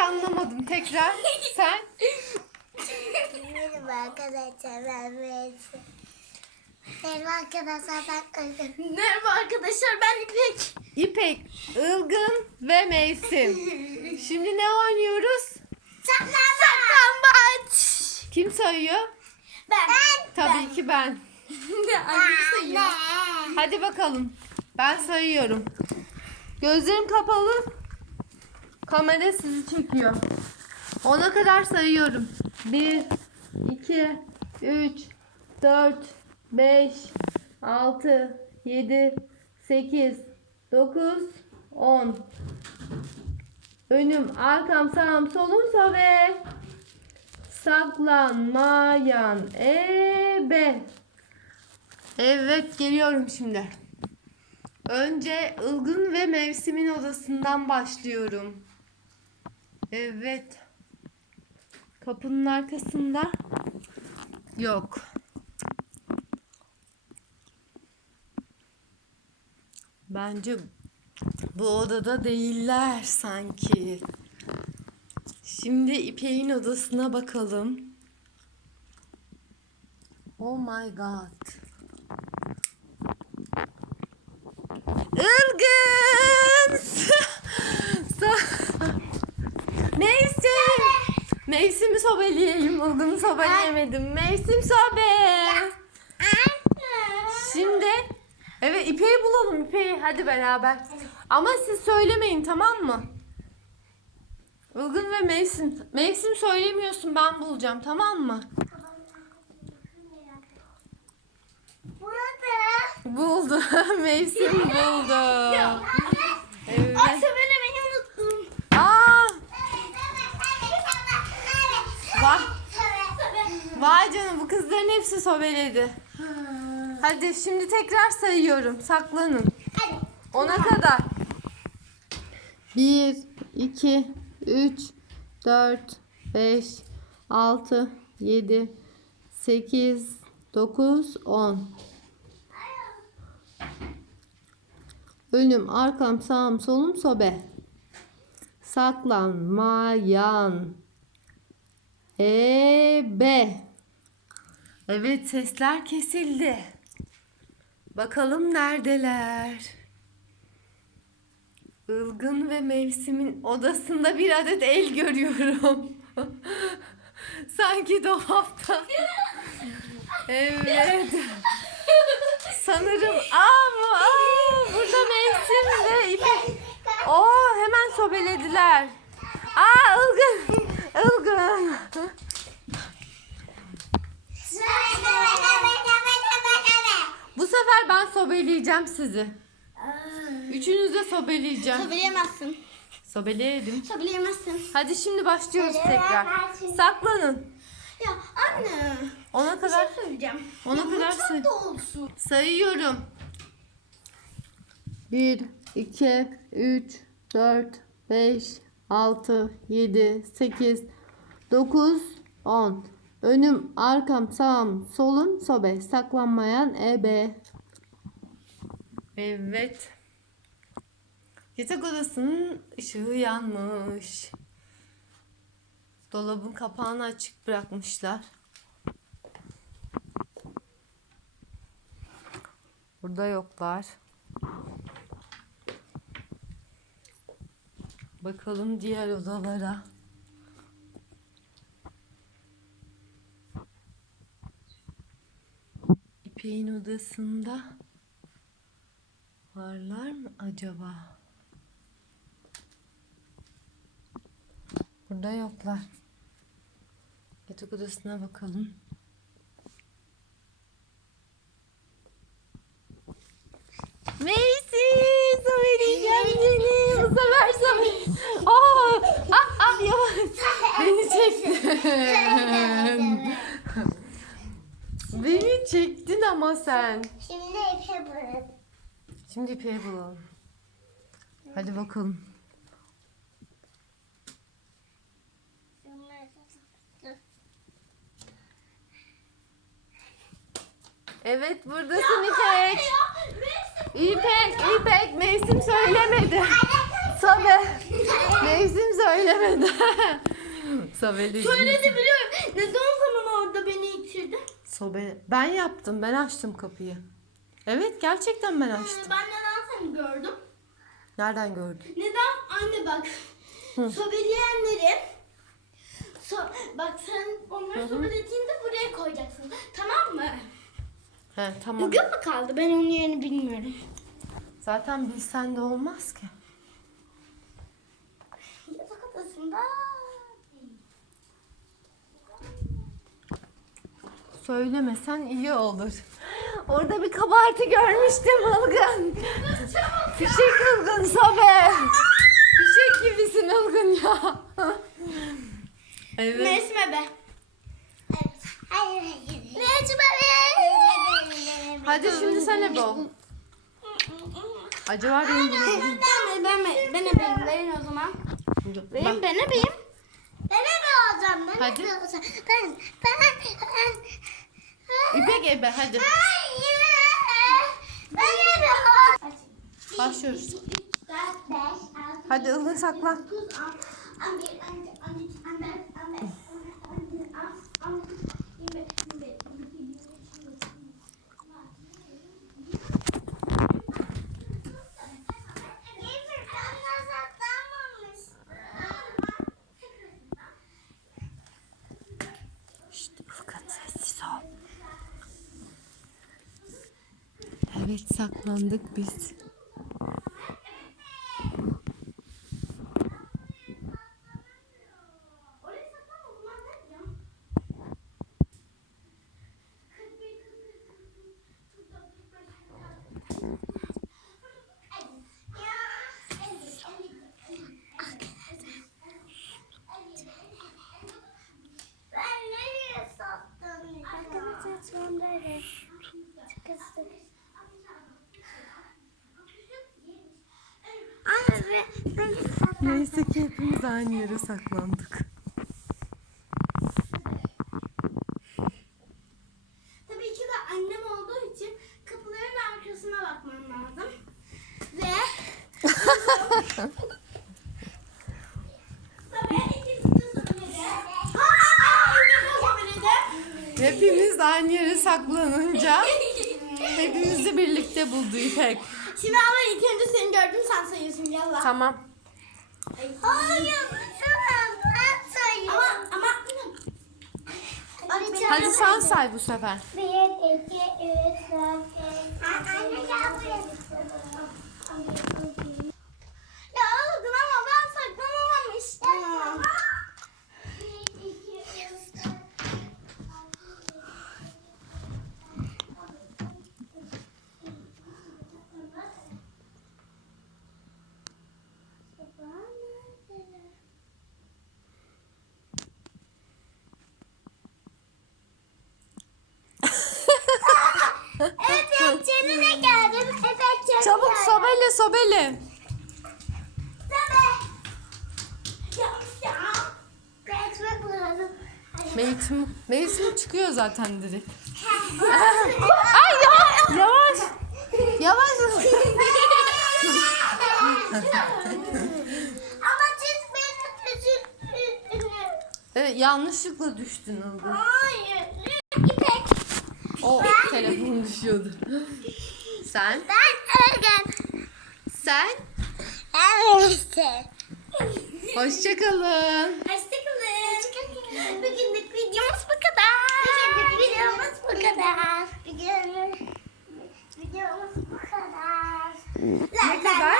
anlamadım. Tekrar sen. Merhaba arkadaşlar ben Melisa. Merhaba arkadaşlar ben Ilgın. Merhaba arkadaşlar ben İpek. İpek, Ilgın ve Mevsim. Şimdi ne oynuyoruz? Saklambaç. Kim sayıyor? Ben. Tabii ki ben. Annem sayıyor. Hadi bakalım. Ben sayıyorum. Gözlerim kapalı. Kamera sizi çekiyor. Ona kadar sayıyorum. 1, 2, 3, 4, 5, 6, 7, 8, 9, 10. Önüm, arkam, sağım, solum, sobe. Saklanmayan ebe. Evet geliyorum şimdi. Önce Ilgın ve Mevsim'in odasından başlıyorum. Evet. Kapının arkasında yok. Bence bu odada değiller sanki. Şimdi İpek'in odasına bakalım. Oh my god. Ilgın! Mevsim! Mevsimi sobeleyeyim. Ilgın'ı sobeleyemedim. Mevsim sobe! Şimdi evet İpek'i bulalım İpek'i. Hadi beraber. Ama siz söylemeyin tamam mı? Ilgın ve Mevsim. Mevsim söylemiyorsun ben bulacağım tamam mı? Buldu. Mevsim buldu. Evet. Ay söylemeyi unuttum. Aa, vay, vay canım bu kızların hepsi sobeledi. Hadi şimdi tekrar sayıyorum. Saklanın. Ona kadar. 1, 2, 3, 4, 5, 6, 7, 8, 9, 10. Önüm, arkam, sağım, solum, sobe. Saklanmayan. Ebe. Evet sesler kesildi. Bakalım neredeler? Ilgın ve Mevsim'in odasında bir adet el görüyorum. Sanki dolapta. evet. Sanırım aa, bu- aa burada Mevsim de İpek. Oo hemen sobelediler. Aa Ilgın. Ilgın. Bu sefer ben sobeleyeceğim sizi. Üçünüzü de sobeleyeceğim. Söyleyemezsin. Sobeleyelim. Söyleyemezsin. Hadi şimdi başlıyoruz tekrar. Saklanın. Ya anne. Ona Bir kadar şey söyleyeceğim. Ona ya, kadar mutfak say- da olsun. sayıyorum. 1, 2, 3, 4, 5, 6, 7, 8, 9, 10. Önüm, arkam, sağım, solum, sobe. Saklanmayan ebe. Evet. Yatak odasının ışığı yanmış. Dolabın kapağını açık bırakmışlar. Burada yoklar. Bakalım diğer odalara. İpek'in odasında varlar mı acaba? Burada yoklar. Yatak odasına bakalım. Macy, söyleyeceğim seni. Bu sefer söyle. Aa, ah, ah, yavaş. Beni çektin. Beni çektin ama sen. Şimdi ipe bırak. Şimdi ipeyi bulalım. Hadi bakalım. Evet buradasın İpek. İpek, İpek mevsim söylemedi. Sobe. Mevsim söylemedi. Sobeli. Söyledi biliyorum. Neden o zaman orada beni itirdi? Sobe. Ben yaptım. Ben açtım kapıyı. Evet gerçekten ben açtım. Ben neden seni gördüm? Nereden gördün? Neden? Anne bak. Sobeleyenleri so, bak sen onları sobelediğinde buraya koyacaksın. Tamam mı? He tamam. Bugün mü kaldı? Ben onun yerini bilmiyorum. Zaten bilsen de olmaz ki. Yatak odasında. Söylemesen iyi olur. Orada bir kabartı görmüştüm Ilgın. Fişek Ilgın Sobe. Fişek gibisin Ilgın ya. evet. Mevsime be. Ne acaba? Hadi şimdi sen ebe ol. Acaba benim bunu... Ben ben ben ben ebeyim. Verin o zaman. Verin ben ebeyim. Ben ebe olacağım. Ben ebe olacağım. Ben ben ben. İpek ebe hadi. Başlıyoruz. Hadi Ilgın saklan. Evet saklandık biz. Oraya saklan o zaman ne diyeceğim? Ben nereye saklanacağım? Arkadaşlar şu an böyle. Çıkıstık. Anne be, ben Neyse ki hepimiz aynı yere saklandık. Tabii ki de annem olduğu için kapıların arkasına bakmam lazım. Ve. Hepimiz aynı yere saklanınca hepimizi birlikte buldu İpek. Şimdi ama ilk önce seni gördüm sen sayıyorsun yallah. Tamam. Hayır, tamam ben sayıyorum. Ama ama Hadi sen say bu sefer. Bir, iki, üç, dört, beş. Anne gel buraya. ya oğlum ama ben saklanamamıştım. Bir, iki, üç, dört. Evet, canına geldim. Evet, canına Çabuk sobele sobele. Tabii. Ya, ya. Kaçmak lazım. Mevsim, mevsim çıkıyor zaten direkt. Ay yavaş. Yavaş. Yavaş. Ama siz beni düşürdünüz. Evet yanlışlıkla düştün Ilgın. Hayır. O telefon düşüyordu. Sen? Ben Ergen. Sen? Evet. Hoşçakalın. Hoşçakalın. Bugünlük videomuz bu kadar. Bugünlük videomuz bu kadar. Bugünlük videomuz bu kadar. Ne kadar?